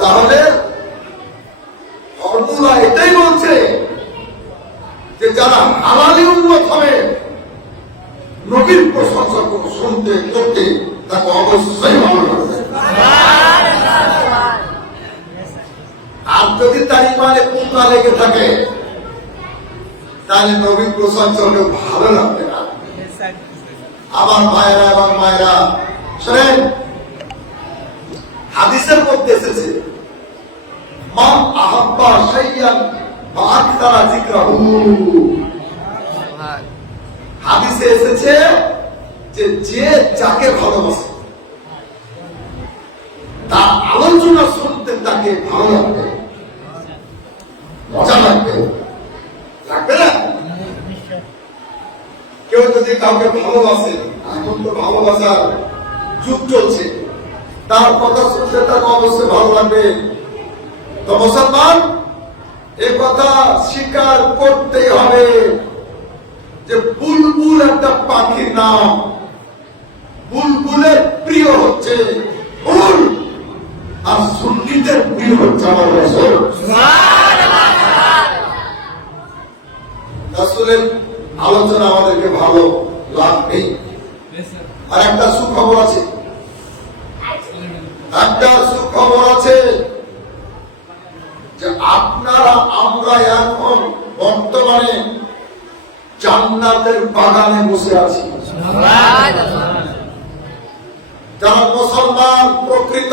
তাহলে ফর্মুলা এটাই বলছে যে যারা হালালি উন্মত হবে নবীর প্রশংসা শুনতে করতে তাকে অবশ্যই ভালো লাগবে। আর যদি তার ইমানে পুঙ্গা লেগে থাকে তাহলে নবীর প্রশংসা ভালো লাগবে না। আমার মায়েরা এবং মায়েরা শোনেন, হাদিসের মধ্যে এসেছে মান আহাব্বা শাইয়ান ওয়া আকতারা যিকরাহু। হাদিসে এসেছে যে যে যাকে ভালোবাসে তার আলোচনা শুনতে তাকে ভালো লাগবে, মজা লাগবে, লাগবে না? কেউ যদি কাউকে ভালোবাসে, এখন তো ভালোবাসার যুগ চলছে, তার কথা শুনতে তাকে অবশ্যই ভালো লাগবে। তো মুসলমান এ কথা স্বীকার করতেই হবে যে বুলবুল একটা পাখির নাম, বুলবুলের প্রিয় হচ্ছে ফুল আর সুন্নিদের প্রিয় হচ্ছে আমার রাসূল। রাসূলের আলোচনা আমাদেরকে ভালো লাগবে। আর একটা সুখবর আছে, যে আপনারা আমরা এখন বর্তমানে জান্নাতের বাগানে বসে আছি। যারা মুসলমান প্রকৃত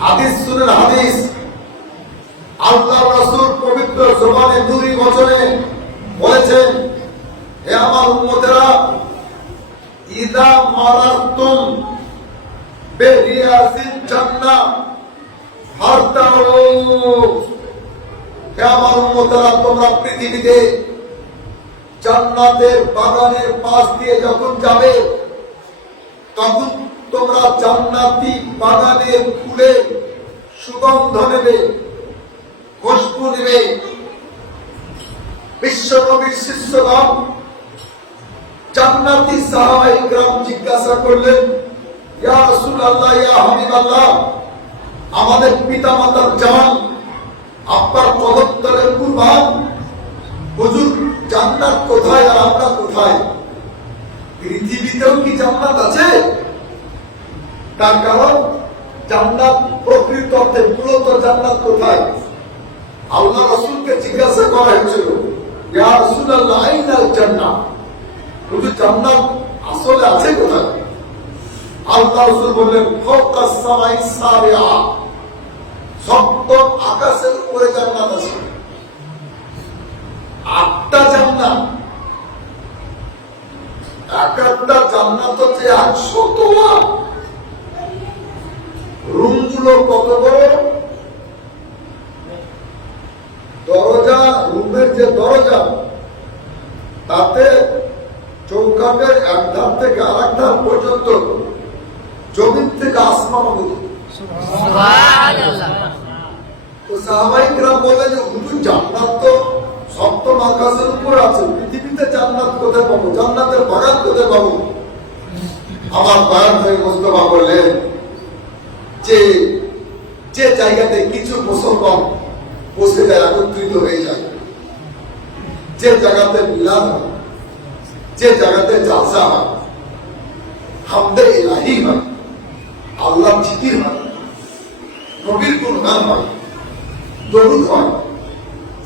হাদিস শুনেন, হাদিস আল্লাহ রাসূল পবিত্র জবানে নূরি বচনে বলেছেন, হে আমার উম্মতেরা, ইদা মারাতুম বিরিয়াজিল জান্নাহ ফারতাউ। হে আমার উম্মতেরা, তোমরা পৃথিবীতে জান্নাতের বাগানের পাশ দিয়ে যখন যাবে তখন তোমরা জান্নাতি বাগানের ফুলের সুগন্ধ নেবে, খুশবু নেবে। বিশ্বনবীর শিষ্যগণ জান্নাতি সাহাবায়ে কিরাম জিজ্ঞাসা করলেন, ইয়া রাসূলুল্লাহ, ইয়া হাবিবাল্লাহ, আমাদের পিতামাতার জান, আপনার পদতলের কুরবান, হুজুর জান্নাত কোথায় আর আমরা কোথায়? পৃথিবীতেও কি জান্নাত আছে? তার কারণ জান্নাত প্রকৃত অর্থে মূলত জান্নাত কোথায়? আল্লাহ রাসূলকে জিজ্ঞাসা করা হয়েছিল, ইয়া রাসূলুল্লাহ, আইনাল জান্নাহ, হুজুর জান্নাত আসলে আছে কোথায়? আল্লাহ রাসূল বললেন, ফাওকাস সামাইস সাবিআ, সপ্তম আকাশের উপরে জান্নাত আছে। 8টা জান্নাত, একটা জান্নাত হচ্ছে 100 তলা। রুমগুলো কত বড়? দরজা, রুমের যে দরজা, তাতে চৌকাঠের এক ধার থেকে আরেক ধার পর্যন্ত জমিন থেকে আসমান অবধি। তো সাহাবায়ে কিরাম বলে যে হুজুর জান্নাত তো সপ্তম আকাশের উপর আছে, পৃথিবীতে জান্নাত কোথায় পাবো? জান্নাতের বাগান কোথায় পাবো? আমার বাগান থেকে মুস্তাফা বললেন যে যে জায়গাতে কিছু মুসলমান বসে যায়, একত্রিত হয়ে যায়, যে জায়গাতে মিলাদ হয়, যে জায়গাতে জালসা হয়, হামদে ইলাহি হয়, আল্লাহ জিকির হয়, নবীর গুণগান হয়, দরুদ হয়,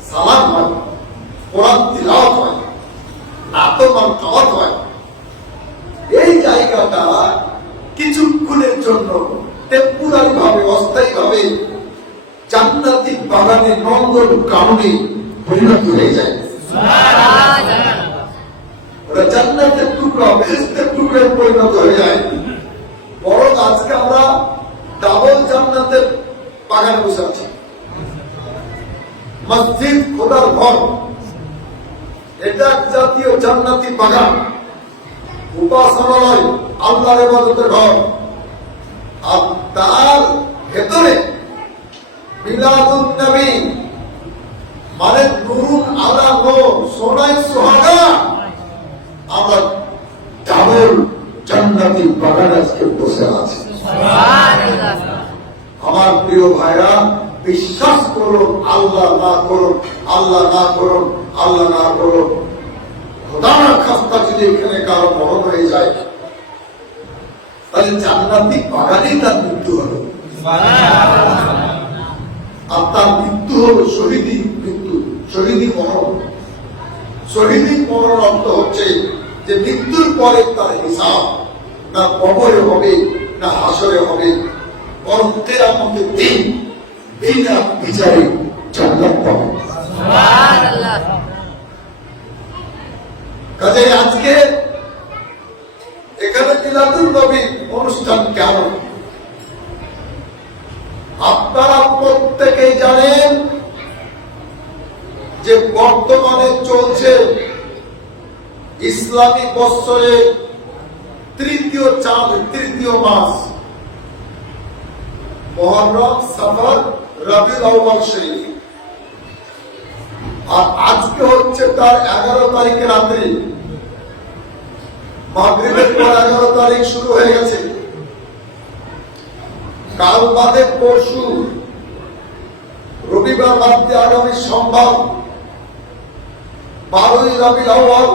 সালাম হয়, কোরআন তিলাওয়াত হয়, নাত মানকাওয়াত হয়, এই জায়গাটা কিছুক্ষণের জন্য টেম্পোরারি ভাবে, অস্থায়ী ভাবে জান্নাতি বাগানে নন্দন কাননে পরিণত হয়ে যায়। ওরা জান্নাতের টুকরা, বেহেশতের টুকরায় পরিণত হয়ে যায়। বরং আজকে আমরা ডাবল জান্নাতের বাগানে বসে আছি। মসজিদ খোদার ঘর, এটা এক জাতীয় জান্নাতি বাগান, উপাসনালয়, আল্লাহর ইবাদতের ঘর। আর তার ভেতরে মিলাদুন নবী মানে নূর আলা নূর, সোনায় সোহাগা। আমরা ডাবল জান্নাতি বাগানে আজকে বসে আছি। প্রিয় ভাইরা, বিশ্বাস করুন, আল্লাহ না করুন, আল্লাহ না করুন, আল্লাহ না করুন, খোদার খাস্তা যদি এখানে কারো মরণ হয়ে যায়, তাহলে জান্নাতি বাগানেই তার মৃত্যু হলো। আর তার মৃত্যু হলো শহীদি মৃত্যু, শহীদি মরণ। শহীদি মরণ অর্থ হচ্ছে যে মৃত্যুর পরে তার হিসাব না কবরে হবে না হাসরে হবে, বরং কিয়ামতের দিন বিনা বিচারে জান্নাত পাবে। সুবহানাল্লাহ। কাজে আজকে এখানে মিলাদুন নবী অনুষ্ঠান কেন? আপনারা প্রত্যেকেই জানেন যে বর্তমানে চলছে ইসলামী বৎসরে তৃতীয় চাঁদ, তৃতীয় মাস মুহররম, সফর, রবিউল আউয়াল শরীফ। আর আজকে হচ্ছে তার 11 তারিখে রাত্রি, মাগরিবের পর 11 তারিখ শুরু হয়ে গেছে। কাল বাদে পরশু, রবিবার বাদ দিয়ে আগামী সোমবার 12ই রবিউল আউয়াল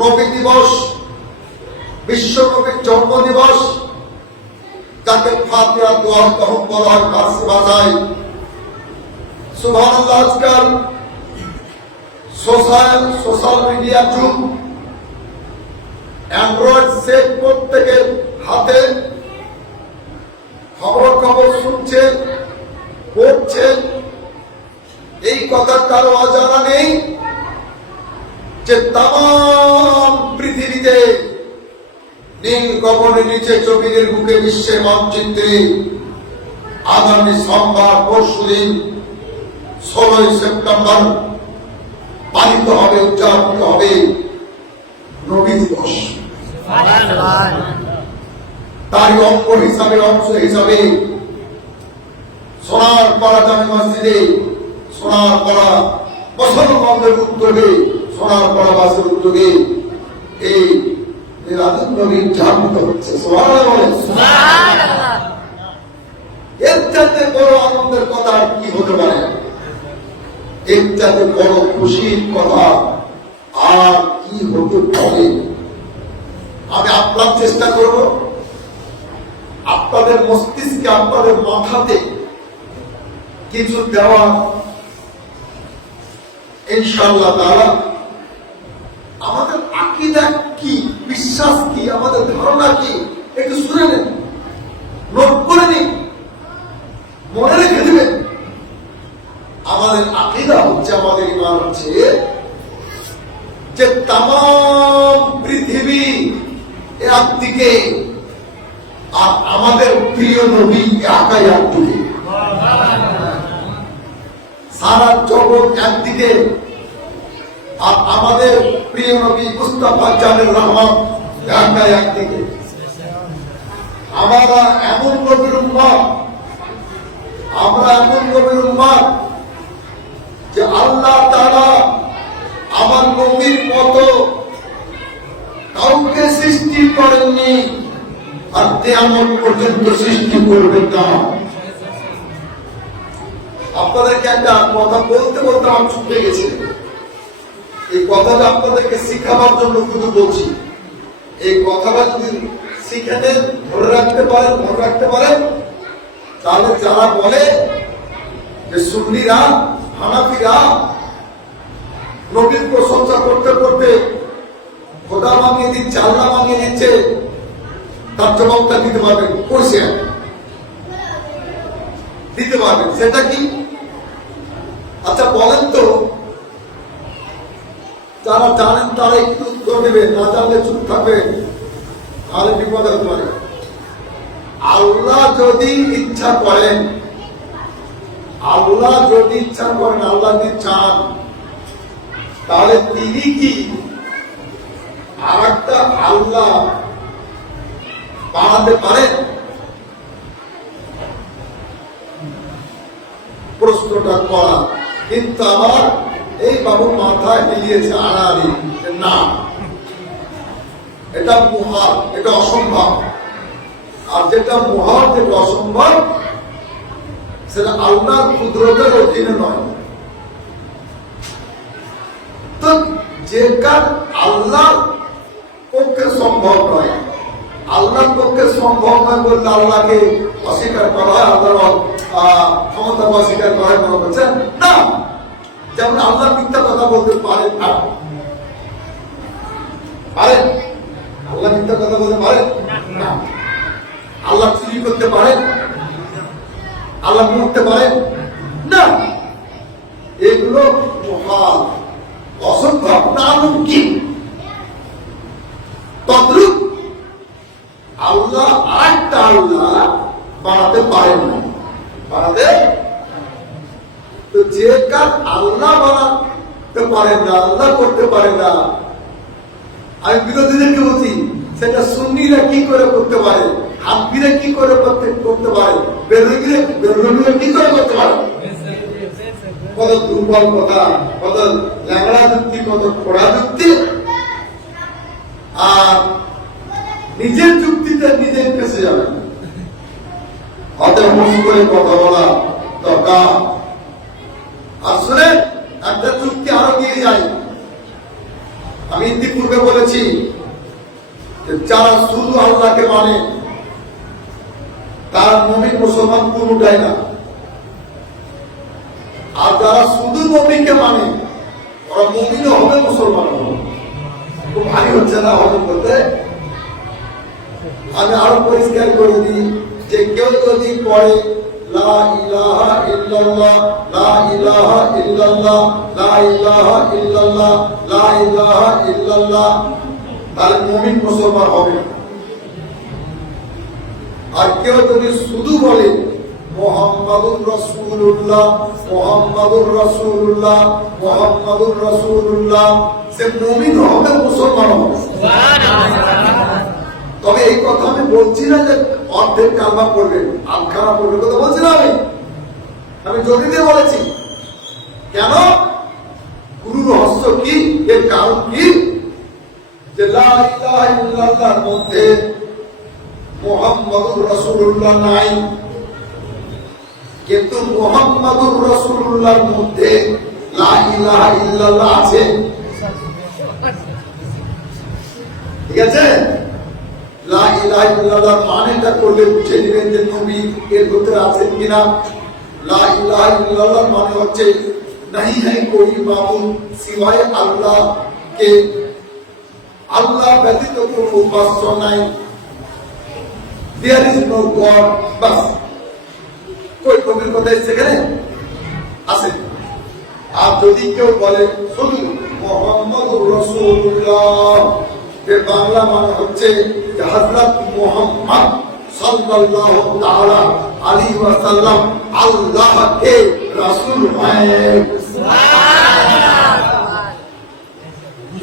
নবী দিবস, বিশ্ব নবীর জন্ম দিবস, যাকে ফাতিহা দোয়া তখন বলা হয় ফার্সি ভাষায়। সুবহানাল্লাহ। আজকাল সোশ্যাল মিডিয়া যুগ, অ্যান্ড্রয়েড সেট প্রত্যেকের হাতে, খবর শুনছেন, পড়ছেন। এই কথা কারো অজানা নেই যে তাম পৃথিবীতে নীল গগনের নিচে, জমিনের বুকে, বিশ্বের মানচিত্রে আগামী সোমবার, পরশুদিন 16ই সেপ্টেম্বর পালিত হবে, উদযাপিত হবে নবী দিবস। তারই অংশ হিসাবে সোনারপাড়া জামে মসজিদে, সোনারপাড়া মুসলমানদের উদ্যোগে, সোনারপাড়া বাসের উদ্যোগে এই মিলাদুন নবী উদযাপিত হচ্ছে। সুবহানাল্লাহ। এর চাইতে বড় আনন্দের কথা কি হতে পারে? এর চাইতে বড় খুশির কথা আর কি হতে পারে? আমি আপনার চেষ্টা করব আপনাদের মস্তিষ্কে, আপনাদের মাথাতে কিছু দেওয়া, ইনশাআল্লাহ তাআলা। আমাদের আকীদা কি, বিশ্বাস কি, আমাদের ধারণা কি, একটু শুনে নেন, নোট করে নিন, মনে রেখে দিবেন। আমাদের আকীদা হচ্ছে, আমাদের ঈমান হচ্ছে যে তাম পৃথিবী একদিকে আর আমাদের প্রিয় নবী একাই একদিকে, সারা জগৎ একদিকে আর আমাদের প্রিয় নবী মুস্তাফা জানের রহমান একাই একদিকে। আমরা এমন নবীর উম্মত, আমরা এমন নবীর উম্মত যে আল্লাহ তাআলা আমার নবীর মতো কাউকে সৃষ্টি করেননি আর কিয়ামত পর্যন্ত সৃষ্টি করবেন না। আপনাদেরকে একটা কথা বলতে বলতে আমার চুপ হয়ে গেছে। এই কথাটা আপনাদেরকে শিখাবার জন্য শুধু বলছি। এই কথাটা যদি শিখে নেন, ধরে রাখতে পারেন, তাহলে যারা বলে যে সুন্নিরা, হানাফিরা নবীর প্রশংসা করতে করতে খোদা মানিয়ে দিচ্ছে, আল্লাহ মানিয়ে দিচ্ছে, তার জবাবটা দিতে পারবেন। কইছে দিতে পারবেন, সেটা কি? আচ্ছা বলেন তো, যারা জানেন তারা একটু উত্তর দেবে, না জানলে চুপ থাকবে, তাহলে বিপদ হতে পারে। আল্লাহ যদি ইচ্ছা করেন, আল্লাহ যদি চান, তাহলে তিনি কি আর একটা আল্লাহ বানাতে পারেন? প্রশ্নটা করা, কিন্তু আমার এই বাবু মাথায় মিলিয়েছে আড়াআড়ি, না, এটা মুহাল, এটা অসম্ভব। আর যেটা মুহাল, যেটা অসম্ভব, সেটা আল্লাহর কুদরতের অধীনে নয়। তো যে কাজ আল্লাহর পক্ষে সম্ভব নয়, আল্লাহর পক্ষে সম্ভব নয় বললে আল্লাহকে অস্বীকার করা হয়, আল্লাহর ক্ষমতা অস্বীকার করা মনে করছে না। যেমন আল্লাহ মিথ্যা কথা বলতে পারেন না, পারেন? আল্লাহ মিথ্যা কথা বলতে পারেন না। আল্লাহ চুরি করতে পারেন? আল্লাহ মরতে পারেন না। এগুলো মহান, অসম্ভব, নামুমকিন। তদ্রুপ আল্লাহ আরেকটা আল্লাহ বানাতে পারেন না, বানাতে। তো যে কাজ আল্লাহ বানাতে পারেন না, আল্লাহ করতে পারে না, আমি বিরোধীদেরকে বলছি সেটা সুন্নিরা কি করে করতে পারে, হানফিরা কি করে করতে পারে, বেরলভীরা কি করে করতে পারে? কত দুর্বল কথা, কত ল্যাংড়া যুক্তি, কত খোড়া যুক্তি। আর নিজের যুক্তিতে নিজের ফেসে যাবে। অতএব মুখ করে কথা বলা দরকার। আসলে একটা যুক্তি আরো দিয়ে যায়। আমি ইতিপূর্বে বলেছি যারা শুধু আল্লাহকে মানে তারা মুমিন মুসলমান কোনটাই না, আর যারা শুধু নবীকে মানে ওরা মুমিনও হবে, মুসলমান হবে। খুব ভারী হচ্ছে না হজম করতে? আমি আরো পরিষ্কার করে দিই যে কেউ যদি পড়ে লা ইলাহা ইল্লাল্লাহ, লা ইলাহা ইল্লাল্লাহ, লা ইলাহা ইল্লাল্লাহ, লা ইলাহা ইল্লাল্লাহ, তাহলে মুমিন মুসলমান হবে। আর কেউ যদি শুধু বলে মুহাম্মাদুর রাসূলুল্লাহ, মুহাম্মাদুর রাসূলুল্লাহ, মুহাম্মাদুর রাসূলুল্লাহ, সে মুমিন হবে, মুসলমান হবে। তবে এই কথা আমি বলছি না যে অর্ধেক কালমা পড়বে, আধখানা পড়বে, কথা বলছি না। আমি জোর দিয়ে বলেছি। কেন? গুরু রহস্য কি, এর কারণ কি? যে লা ইলাহা ইল্লাল্লাহর মধ্যে মুহাম্মাদুর রাসূলুল্লাহ নাই, কিন্তু মুহাম্মাদুর রাসূলুল্লাহর মধ্যে লা ইলাহা ইল্লাল্লাহ আছে। ঠিক আছে? লা ইলাহা ইল্লাল্লাহর মানেটা করলে বুঝে নেবেন যে নবী এর ভিতরে আছেন কিনা। লা ইলাহা ইল্লাল্লাহর মানে হচ্ছে नहीं है कोई माबूद सिवाय अल्लाह के, আল্লাহ ব্যতীত কোনো উপাস্য নাই। There is no God, বাস। কই কবির কথা সেখানে আছে। আর যদি কেউ বলে শুধু মুহাম্মাদুর রাসূলুল্লাহ, এর বাংলা মানে হচ্ছে যে হযরত মুহাম্মদ সাল্লাল্লাহু তাআলা আলাইহি ওয়াসাল্লাম আল্লাহ के রাসূল हैं।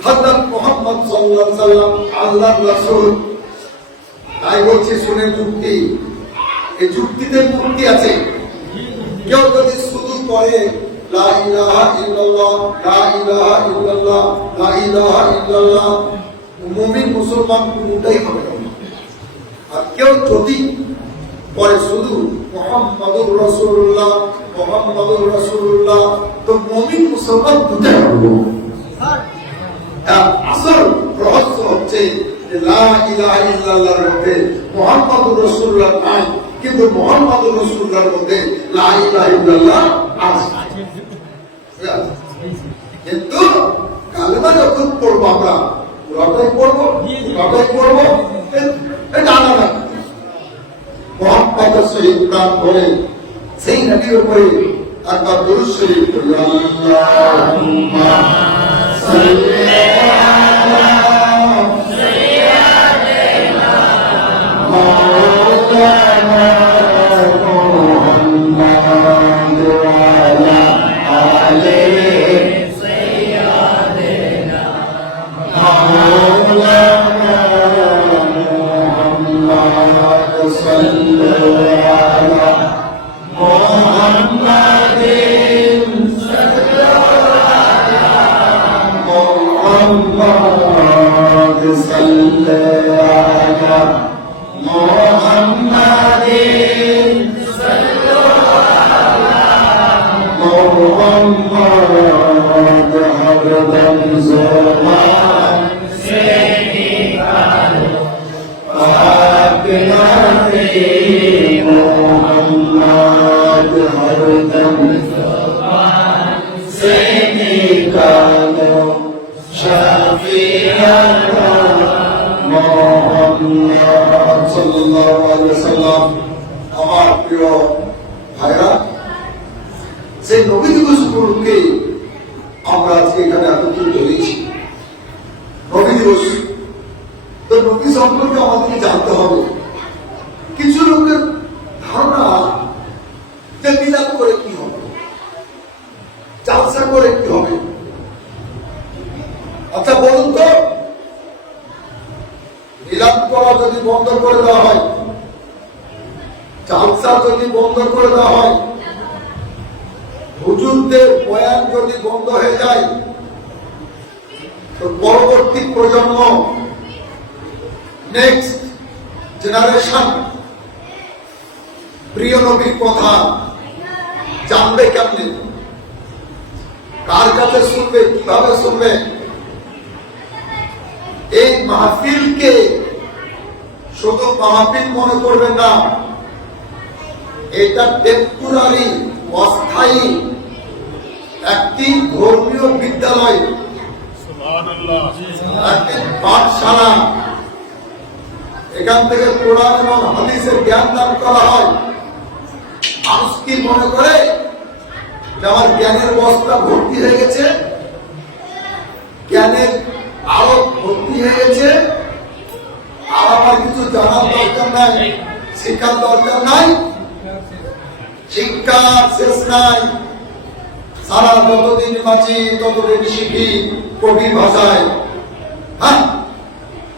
হযরত মুহাম্মদ সাল্লাল্লাহু আলাইহি ওয়াসাল্লাম আল্লাহর রাসূল। তাই বলছি শুনে যুক্তি, এই যুক্তিতে যুক্তি আছে। কেউ যদি শুধু পড়ে লা ইলাহা ইল্লাল্লাহ, লা ইলাহা ইল্লাল্লাহ, লা ইলাহা ইল্লাল্লাহ, মুমিন মুসলমান কোনটাই হবে না। আর কেউ যদি পড়ে শুধু মুহাম্মাদুর রাসূলুল্লাহ, মুহাম্মাদুর রাসূলুল্লাহ, তো মুমিন মুসলমান দুটাই হবে। আসল রহস্য হচ্ছে যে লা ইলাহা ইল্লাল্লাহর মধ্যে মুহাম্মাদুর রাসূলুল্লাহ নাই, কিন্তু মুহাম্মাদুর রাসূলুল্লাহর মধ্যে লা ইলাহা ইল্লাল্লাহ আছে। কিন্তু কালেমা যখন পড়বো আমরা পুরোটাই পড়বো, পুরোটাই পড়বো, এটা আলাদা। মুহাম্মদ শরীফ নাম করে সেই নবীর উপরে একবার দুরূদ শরীফ পড়ি। আল্লাহুম্মা সাল্লি আলা সাইয়্যিদিনা মাওলানা মুহাম্মদ ওয়া আলা আলি সাইয়্যিদিনা মাওলানা মুহাম্মদ সাল্লি আলা মুহাম্মাদিন محمد صلى على محمد আমার প্রিয় ভাইরা, সেই নবী দিবস উপলক্ষে আমরা আজকে এখানে একত্রিত হয়েছি। নবী দিবস, তো নবী সম্পর্কে আমাদেরকে জানতে হবে। কিছু লোকের ধারণা যে মিলাদ করে কি হবে, জালসা করে কি হবে। আচ্ছা বলুন তো, মিলাদ করা যদি বন্ধ করে দেওয়া হয়, জালসা যদি বন্ধ করে দেওয়া হয়, হুজুরদের বয়ান যদি বন্ধ হয়ে যায়, তো পরবর্তী প্রজন্ম, নেক্সট জেনারেশন প্রিয় নবীর কথা জানবে কেমনে? কার কাছে শুনবে, কিভাবে শুনবে? এই মাহফিলকে শুধু মাহফিল মনে করবেন না, এটা টেম্পোরারি, অস্থায়ী একটি ধর্মীয় বিদ্যালয়, একটি পাঠশালা। এখান থেকে কোরআন এবং হাদিসের জ্ঞান দান করা হয়। মানুষ কি মনে করে যে আমার জ্ঞানের বস্তা ভর্তি হয়ে গেছে, জ্ঞানের আরো ভর্তি হয়ে গেছে, আর আমার কিছু জানার দরকার নাই, শিক্ষার দরকার নাই, শিক্ষার শেষ নাই। সারা যতদিন বাঁচি ততদিন শিখি কবির ভাষায়। হ্যাঁ,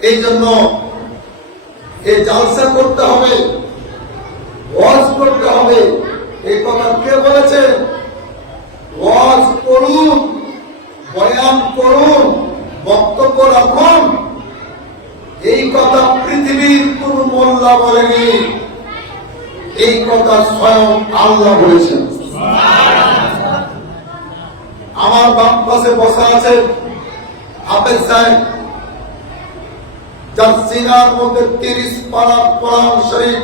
এই জন্য এই জালসা করতে হবে, ওয়াজ করতে হবে। এই কথা কে বলেছে? ওয়াজ করুন, বয়ান করুন, বক্তব্য রাখুন। এই কথা পৃথিবীর কোন মোল্লা বলেনি, এই কথা স্বয়ং আল্লাহ বলেছেন। আমার বাম পাশে বসা আছে হাফেজ সাহেব, যার সিনার মধ্যে 30 পারা কোরআন শরীফ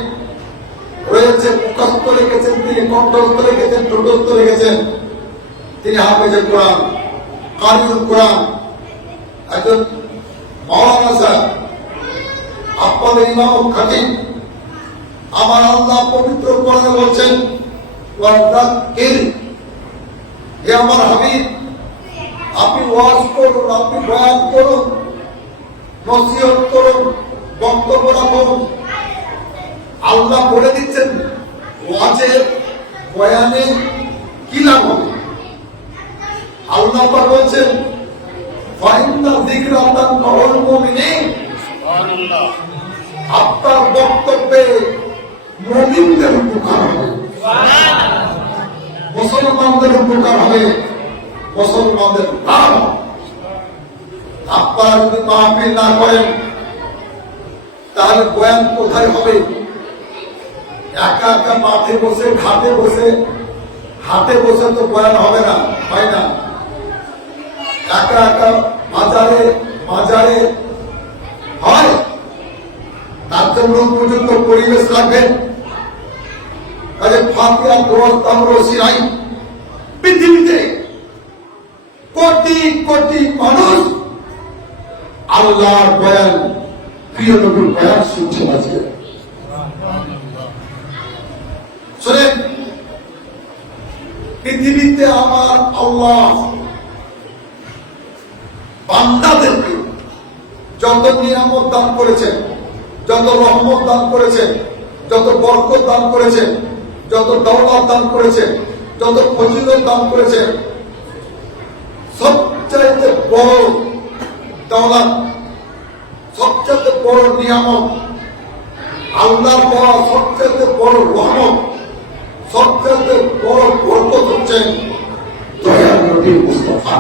রয়েছে, মুখস্থ রেখেছেন, তিনি কণ্ঠস্থ রেখেছেন, ঠোঁটস্থ রেখেছেন। তিনি হাফেজে কোরআন, কারিউল কোরআন, একজন মাওলানা সাহেব, আপনাদের ইমাম খাতিব। আমার আল্লাহ পবিত্র কোরআনে বলছেন, ওয়াযাক্কির, হে আমার হাবিব, আপনি ওয়াজ করুন, আপনি বয়ান করুন, নসিহত করুন, বক্তব্য রাখুন। আল্লাহ বলে দিচ্ছেন ওয়াজে বয়ানে কি লাভ হবে। আল্লাহ পাক বলছেন, ফাইন্না যিকরা তানফাউল মুমিনিন, সুবহানাল্লাহ, আপনার বক্তব্যে মুমিনদের উপকার হবে, মুসলমানদের উপকার হবে, মুসলমানদের লাভ হবে। আপনারা যদি মাহফিল না করেন তাহলে বয়ান কোথায় হবে? একা একা মাঠে বসে, ঘাটে বসে, হাটে বসে তো বয়ান হবে না, হয় না। একা একা বাজারে মাজারে হয়, তার জন্য উপযুক্ত পরিবেশ লাগবে। কাজে ফাতিহা দোয়ার তামর সিরাই পৃথিবীতে কোটি কোটি মানুষ আল্লাহর বয়ান, প্রিয় নবীর বয়ান শুনছেন আজকে। শুনেন, পৃথিবীতে আমার আল্লাহ বান্দাদেরকে যত নিয়ামত দান করেছেন, যত রহমত দান করেছেন, যত বরকত দান করেছেন, যত দৌলত দান করেছেন, যত ফজিলত দান করেছেন, সবচাইতে বড় দৌলত, সবচেয়ে বড় নিয়ামত, আল্লাহর দেওয়া সবচেয়ে বড় রহমত, সবচেয়ে বড় বরকত হচ্ছে দয়ার নবী মুস্তাফা।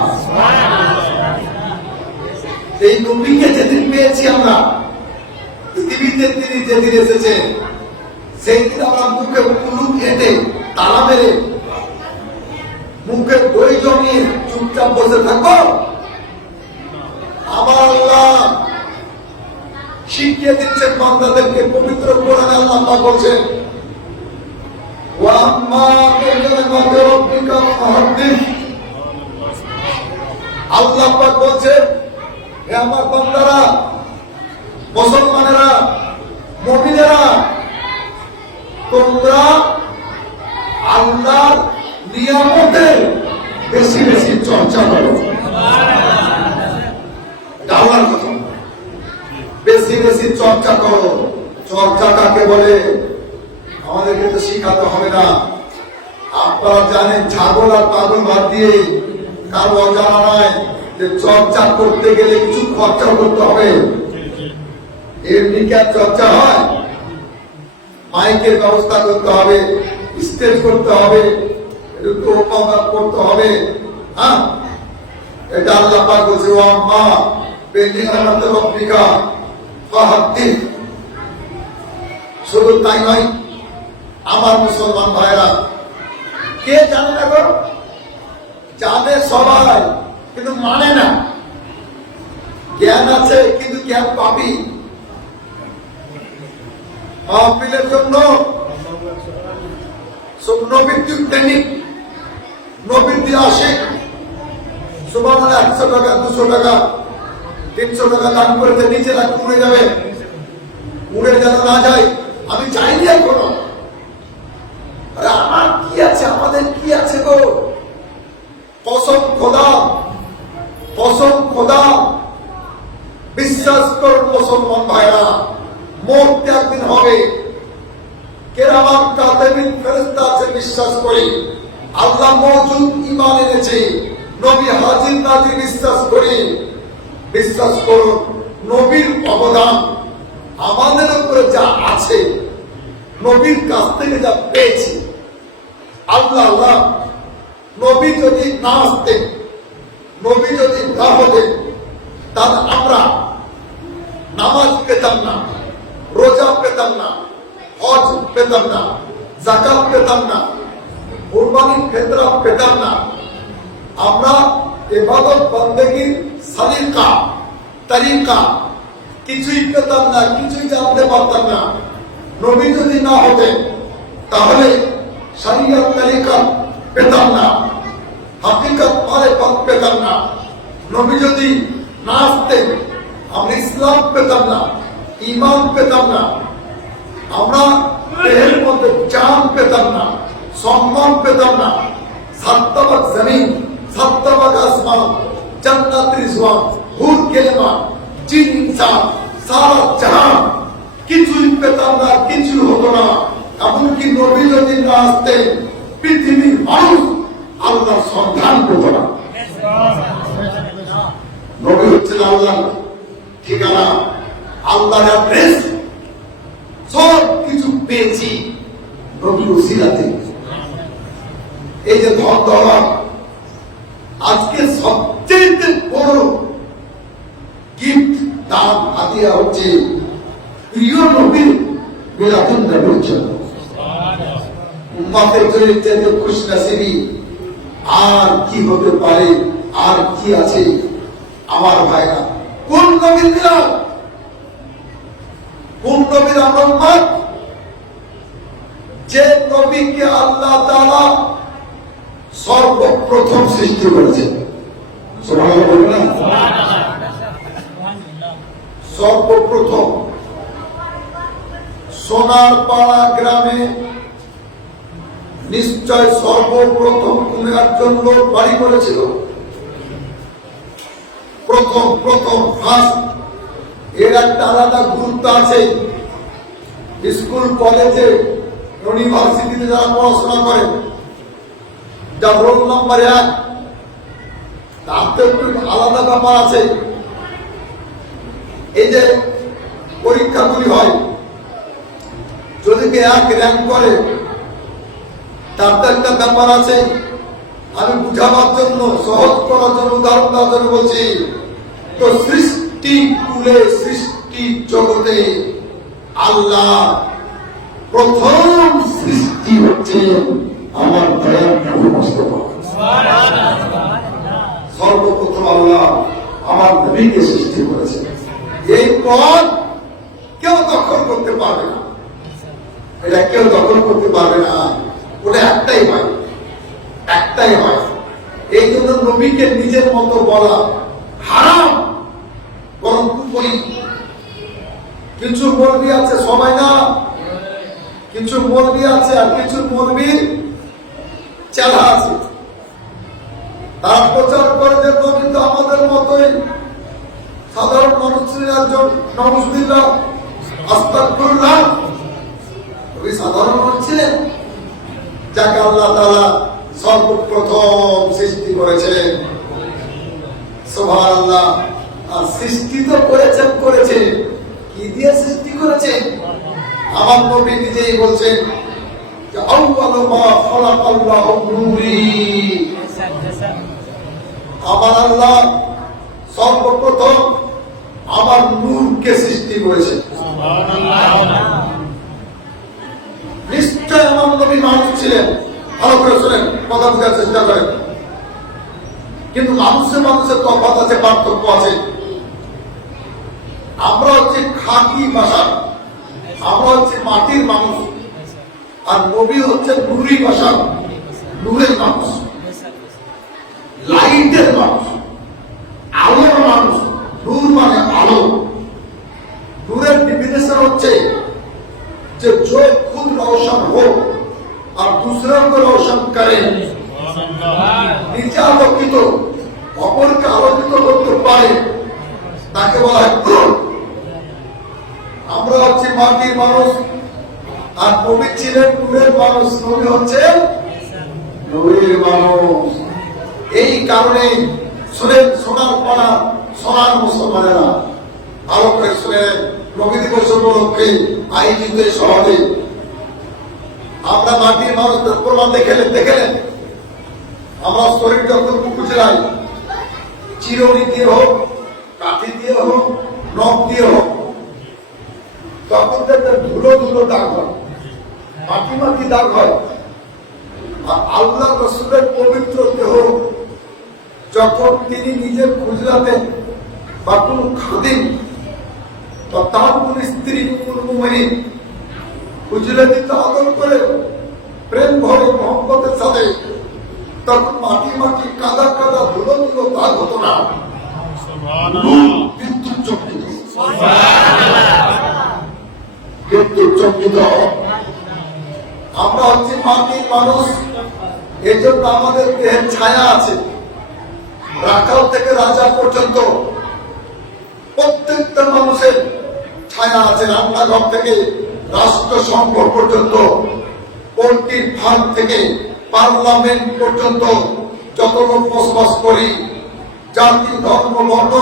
এই নবীকে যেদিন পেয়েছি আমরা, পৃথিবীতে তিনি যেদিন এসেছেন, সেই দিন আমরা মুখে কুলুপ হেঁটে, তালা মেরে, মুখে দই জমিয়ে চুপচাপ বসে থাকবো? আমার আল্লাহ শিখিয়ে দিচ্ছেন বান্দাদেরকে। পবিত্র কোরআনে আল্লাহ পাক বলছেন, ওয়া আম্মা বিনি'মাতি রাব্বিকা ফাহাদ্দিস। আল্লাহ পাক বলছেন, হে আমার বান্দারা, মুসলমানেরা, মুমিনেরা, তোমরা আল্লাহর নিয়ামতের বেশি বেশি চর্চা করো। আল্লাহর কথা, বেশি বেশি চর্চা করো। চর্চা কাকে বলে আমাদেরকে তো শিখাতে হবে না। আপনারা জানেন ছাগল আর পাগল বাদ দিয়ে কারো অজানা নাই যে চর্চা করতে গেলে কিছু খরচা করতে হবে। এমনি কি আর চর্চা হয়? মাইকের ব্যবস্থা করতে হবে, স্টেজ করতে হবে, করতে হবে। হ্যাঁ, এটা আল্লাহ পাক বলছে ও আম্মা বেনিয়ামাতে রব্বিকা ফাহাদ্দিস। শুধু তাই নয় আমার মুসলমান ভাইরা, কে জানে না গো? জানে সবাই কিন্তু মানে না। জ্ঞান আছে কিন্তু জ্ঞান পাপি। মাহফিলের জন্য সব নবীর প্রেমিক, নবীর দিয়ে আসে। সুবহানাল্লাহ 100 টাকা 200 টাকা 300 টাকা দান করেছে, নিজেরা উড়ে যাবে। উড়ে যেন না যায়, আমি চাইনি এখনো। আরে আমার কি আছে, আমাদের কি আছে গো? কসম খোদা, কসম খোদা, বিশ্বাস করুন মুসলমান ভাইরা, মরতে একদিন হবে। কেরামান কাতিবিন ফেরেশতা আছে বিশ্বাস করি। আল্লাহ মওজুদ ঈমান এনেছে। নবী হাজির নাজির বিশ্বাস করি। বিশ্বাস করুন নবীর অবদান আমাদের উপরে যা আছে, নবীর কাছ থেকে যা পেয়েছি, আল্লাহ আল্লাহ নবী যদি না আসতেন, নবী যদি না হতেন, তাহলে আমরা নামাজ পেতাম না, রোজা পেতাম না, হজ পেতাম না, যাকাত পেতাম না, কুরবানি ফিতরা পেতাম না। আমরা ইবাদত বন্দেগীর সলিকা তরিকা কিছুই পেতাম না, কিছুই জানতে পারতাম না। নবী যদি না হতেন তাহলে শরীয়ত তরিকা পেতাম না, হাকিকত মারিফত পেতাম না। নবী যদি না আসতেন আমরা ইসলাম পেতাম না, ঈমান পেতাম না, আমরা দেহের মধ্যে জান পেতাম না, সম্মান পেতাম না। সাতবাক জমিন, সাতবাক আসমান, জান্নাত রিজওয়ান, হুর কেলেমা, জিন ইনসান, সারা জাহান কিছুই পেতাম না, কিছু হতো না। এমনকি নবী যদি না আসতেন পৃথিবীর মানুষ আল্লাহর সন্ধান পেত না। নবী হচ্ছেন আল্লাহ ঠিকানা, আল্লাহর অ্যাড্রেস। সব কিছু পেয়েছি নবীর উসিলাতে। এই যে ধন দৌলত, আজকে সবচেয়ে বড় গিফট দান হাদিয়া হচ্ছে প্রিয় নবীর মিলাদুন নবীর জন্য। উম্মতের জন্য খুশনসিবি আর কি হতে পারে, আর কি আছে? আমার ভাইরা, কোন নবীর মিলাদ, কোন নবীর আমরা উম্মত? যে নবীকে আল্লাহ তাআলা সর্বপ্রথম সৃষ্টি করেছেন। সুবহানাল্লাহ বলবেন না? সর্বপ্রথম সোনার পাড়া গ্রামে নিশ্চয় সর্বপ্রথম কোন একজন লোক বাড়ি করেছিল। প্রথম প্রথম ফার্স্ট, এর একটা আলাদা গুরুত্ব আছে। স্কুল কলেজে ইউনিভার্সিটিতে যারা পড়াশোনা করে, যার রোল নাম্বার 1, তার তো একটু আলাদা ব্যাপার আছে। এই যে পরীক্ষাগুলি হয়, যদি 1 র্যাঙ্ক করে, তার তো একটা ব্যাপার আছে। আমি বুঝাবার জন্য, সহজ করার জন্য, উদাহরণ দেওয়ার জন্য বলছি। তো সৃষ্টি কুলে, সৃষ্টি জগতে আল্লাহ প্রথম সৃষ্টি হচ্ছে আমার দয়ার নবী মুস্তাফা। সর্বপ্রথম আল্লাহ আমার নবীকে সৃষ্টি করেছে। এই পদ কেউ দখল করতে পারবে না, এটা কেউ দখল করতে পারবে না। ওটা একটাই হয়, একটাই হয়। এই জন্য নবীকে নিজের মতো বলা হারাম, বরং কুফরি। কিছু মৌলবি আছে, সবাই না, কিছু মৌলবি আছে আর কিছু মৌলবি চেলা আছে। তারা প্রচার করে যে নবী তো আমাদের মতোই সাধারণ মানুষের একজন, নবুল্লাহ আস্তাগফিরুল্লাহ, নবী সাধারণ মানুষ ছিলেন যাকে আল্লাহ তাআলা সর্বপ্রথম সৃষ্টি করেছেন। সুবহানাল্লাহ। আর সৃষ্টি তো করেছে কি দিয়ে সৃষ্টি করেছে? আমার নবী নিজেই বলছেন যে আউয়ালু মা খালাকাল্লাহু নূরি, আমার আল্লাহ সর্বপ্রথম আমার নূরকে সৃষ্টি করেছেন। নিশ্চয় আমার নবী মানুষ ছিলেন। ভালো করে শোনেন, কথা বোঝার চেষ্টা করেন। কিন্তু মানুষের তফাৎ আছে, পার্থক্য আছে। আমরা হচ্ছে খাঁটি ভাষা, আমরা হচ্ছে মাটির মানুষ, আর নবী হচ্ছে নূরি ভাষা, নূরের মানুষ, লাইটের মানুষ, আলোর মানুষ। নূর মানে আলো। নূরের ডিফিনেশন হচ্ছে যে जो खुद रोशन हो और दूसरों को रोशन करे, নিজে আলোকিত অপরকে আলোকিত করতে পারে, তাকে বলা হয় নূর। আমরা হচ্ছে মাটির মানুষ, আর নবী ছিলেন নূরের মানুষ, নবী হচ্ছে নূরের মানুষ। এই কারণে শুনেন, সোনার পাড়া, সোনার মুসলমানেরা ভালো করে শুনেন। নবী দিবস উপলক্ষে আয়োজিত শহরে আমরা মাটির মানুষদের প্রমাণ দেখেলেন। আমরা শরীর যখন কুচলাই, চিরুনি দিয়ে হোক, কাঠি দিয়ে হোক, নখ দিয়ে হোক, তখন দেখবেন ধুলো দাগ হয়, মাটি দাগ হয়। আর আল্লাহ রাসূলের পবিত্র দেহ যখন তিনি নিজে খুজলাতেন বা কোন খাদিম বা তার কোন স্ত্রী, কোন মুমিন খুজলে দিতে আদর করে প্রেম ভরে মহব্বতের সাথে, তখন মাটি কাদা ধুলো দাগ হতো না, বিদ্যুৎ চমকিত। আমরা হচ্ছে মাটির মানুষ, এই জন্য আমাদের দেহের ছায়া আছে। রাখাল থেকে রাজা পর্যন্ত প্রত্যেকটা মানুষের ছায়া আছে। রান্নাঘর থেকে রাষ্ট্রসংঘ পর্যন্ত, পোল্ট্রির ফার্ম থেকে পার্লামেন্ট পর্যন্ত যত লোক বসবাস করি, জাতি, ধর্ম, বর্ণ,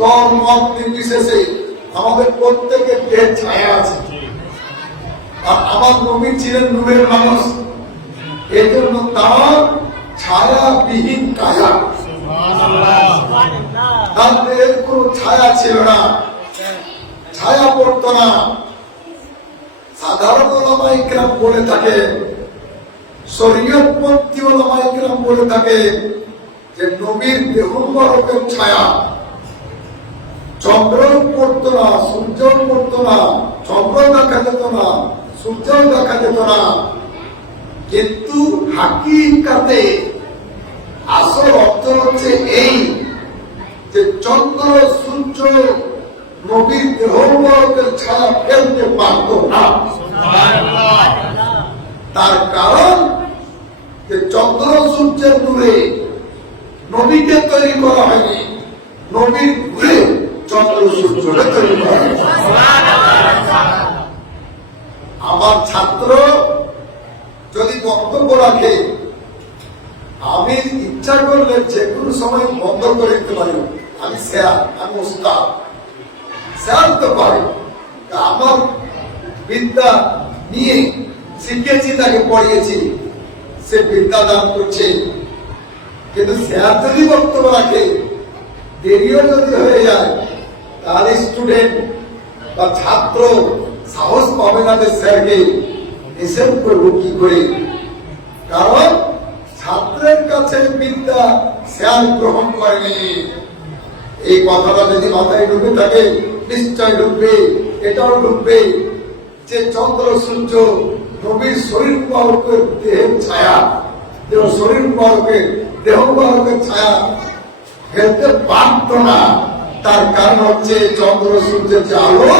দল, মত নির্বিশেষে আমাদের প্রত্যেকের দেহের ছায়া আছে। আর আমার নবী ছিলেন নূরের মানুষ, এই জন্য তার ছায়াবিহীন কায়া, তার দেহের কোন ছায়া ছিল না, ছায়া পড়ত না। সাধারণ ওলামায়ে কেরাম বলে থাকে, শরীয়তপন্থী ওলামায়ে কেরাম বলে থাকে যে নবীর দেহ মুবারকের ছায়া চন্দ্র পড়ত না, সূর্য পড়ত না, চন্দ্র দেখা যেত না, সূর্য দেখা যেত না। কিন্তু হাকিকাতে আসল অর্থ হচ্ছে এই যে চন্দ্র সূর্য নবীর দেহ মুবারকের ছায়া ফেলতে পারত না। তার কারণ যে চন্দ্র সূর্যের নূরে নবীকে তৈরি করা হয়নি, নবীর নূরে চন্দ্র সূর্যকে তৈরি করা হয়েছে। আমার ছাত্র যদি বক্তব্য রাখে, আমি ইচ্ছা করলে যে কোনো সময় বন্ধ করে দিতে পারি। আমি স্যার, আমি ওস্তাদ, স্যার তো পারি। আমার বিদ্যা নিয়ে শিখেছি, তাকে পড়িয়েছি, সে বিদ্যা দান করছে। কিন্তু স্যার যদি বক্তব্য রাখে, দেরিও যদি হয়ে যায়, তাহলে স্টুডেন্ট বা ছাত্র সাহস পাবে না যে স্যারকে নিষেধ করবো কি করে। কারণ ছাত্রের কাছে বিদ্যা স্যার গ্রহণ করেনি। এই কথাটা যদি মাথায় ঢুকে থাকে, নিশ্চয় ঢুকবে, এটাও ঢুকবে যে চন্দ্র সূর্য নবীর শরীর মুবারকের দেহের ছায়া, শরীর মুবারকের দেহ মুবারকের ছায়া ফেলতে পারত না। তার কারণ হচ্ছে চন্দ্র সূর্যের যে আলো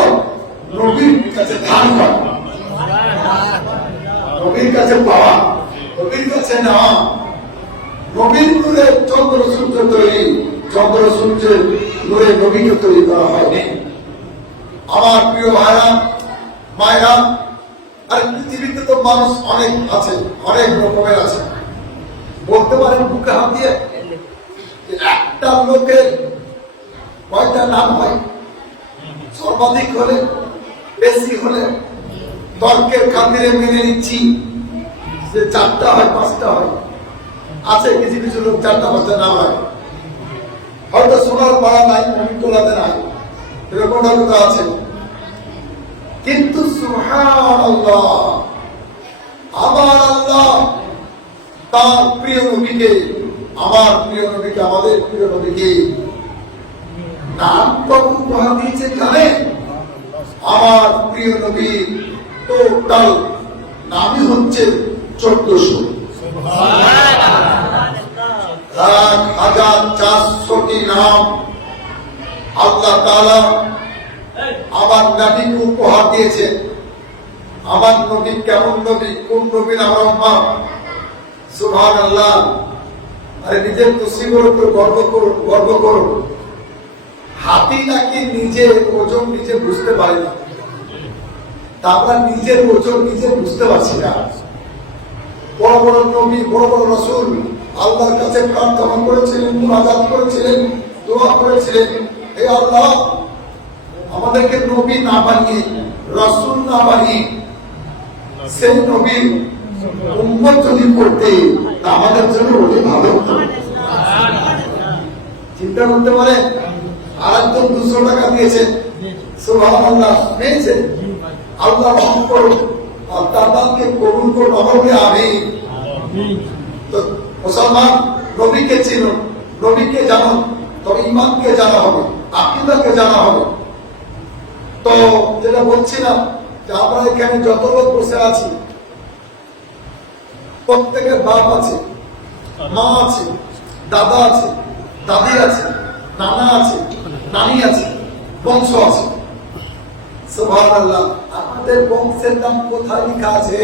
নবীর কাছে ধান করে। নবীর কাছে পাওয়া, নবীর কাছে নেওয়া। নবীর নূরে চন্দ্র সূর্য তৈরি, চন্দ্র সূর্যের নূরে নবীকে তৈরি করা হয়নি। আমার প্রিয় ভাইরা মায়েরা, আর পৃথিবীতে তো মানুষ অনেক আছে, অনেক রকমের আছে। বলতে পারেন বুকে হাত দিয়ে একটা লোকের কয়টা নাম হয়? সর্বাধিক হলে, বেশি হলে তর্কের খাতিরে মেনে নিচ্ছি যে 4টা হয়, 5টা হয়। আছে কিছু কিছু লোক 4টা 5টা নাম হয়, হয়তো সোনার পাড়া নাই, অমিতলাতে নাই, এরকম তো আছে। কিন্তু সুবহানাল্লাহ, আমার আল্লাহ তার প্রিয় নবীকে, আমার প্রিয় নবীকে, আমাদের প্রিয় নবীকে নাম কত উপহার দিয়েছে জানেন? আমার প্রিয় নবী টোটাল নামই হচ্ছে 1400, 1400টি নাম আল্লাহ তাআলা আমার নবীকে উপহার দিয়েছে। আমার নবী কেমন নবী, কোন নবীর আমরা সুবহানাল্লাহ। আরে নিজের নসিবের উপর গর্ব করুন, গর্ব করুন। হাতি নাকি নিজের ওজন নিজে বুঝতে পারে না, তারপর নিজের ওজন নিজে বুঝতে পারছি না। বড় বড় নবী, বড় বড় রাসূল আল্লাহর কাছে প্রার্থনা করেছিলেন, মুনাজাত করেছিলেন, দোয়া করেছিলেন, হে আল্লাহ আমাদেরকে নবী না বানিয়ে, রাসূল না বানিয়ে সেই নবীর উম্মত যদি করতে, তা আমাদের জন্য অনেক ভালো হতো। চিন্তা করতে পারে, আর একজন 200 টাকা দিয়েছে, সুবহানাল্লাহ, পেয়েছে। আল্লাহ রহম করুন, আর তার দানকে কবুল করুন, আমরা বলি আমিন। তো মুসলমান, নবীকে চিনুন, নবীকে জানুন, তবে ঈমানকে জানা হবে, আকীদাকে জানা হবে। তো যেটা বলছিলাম যে আমরা এখানে যত লোক বসে আছি, প্রত্যেকের বাপ আছে, মা আছে, দাদা আছে, দাদি আছে, নানা আছে, নানি আছে, বংশ আছে। সুবহানাল্লাহ, আমাদের বংশের নাম কোথায় লেখা আছে?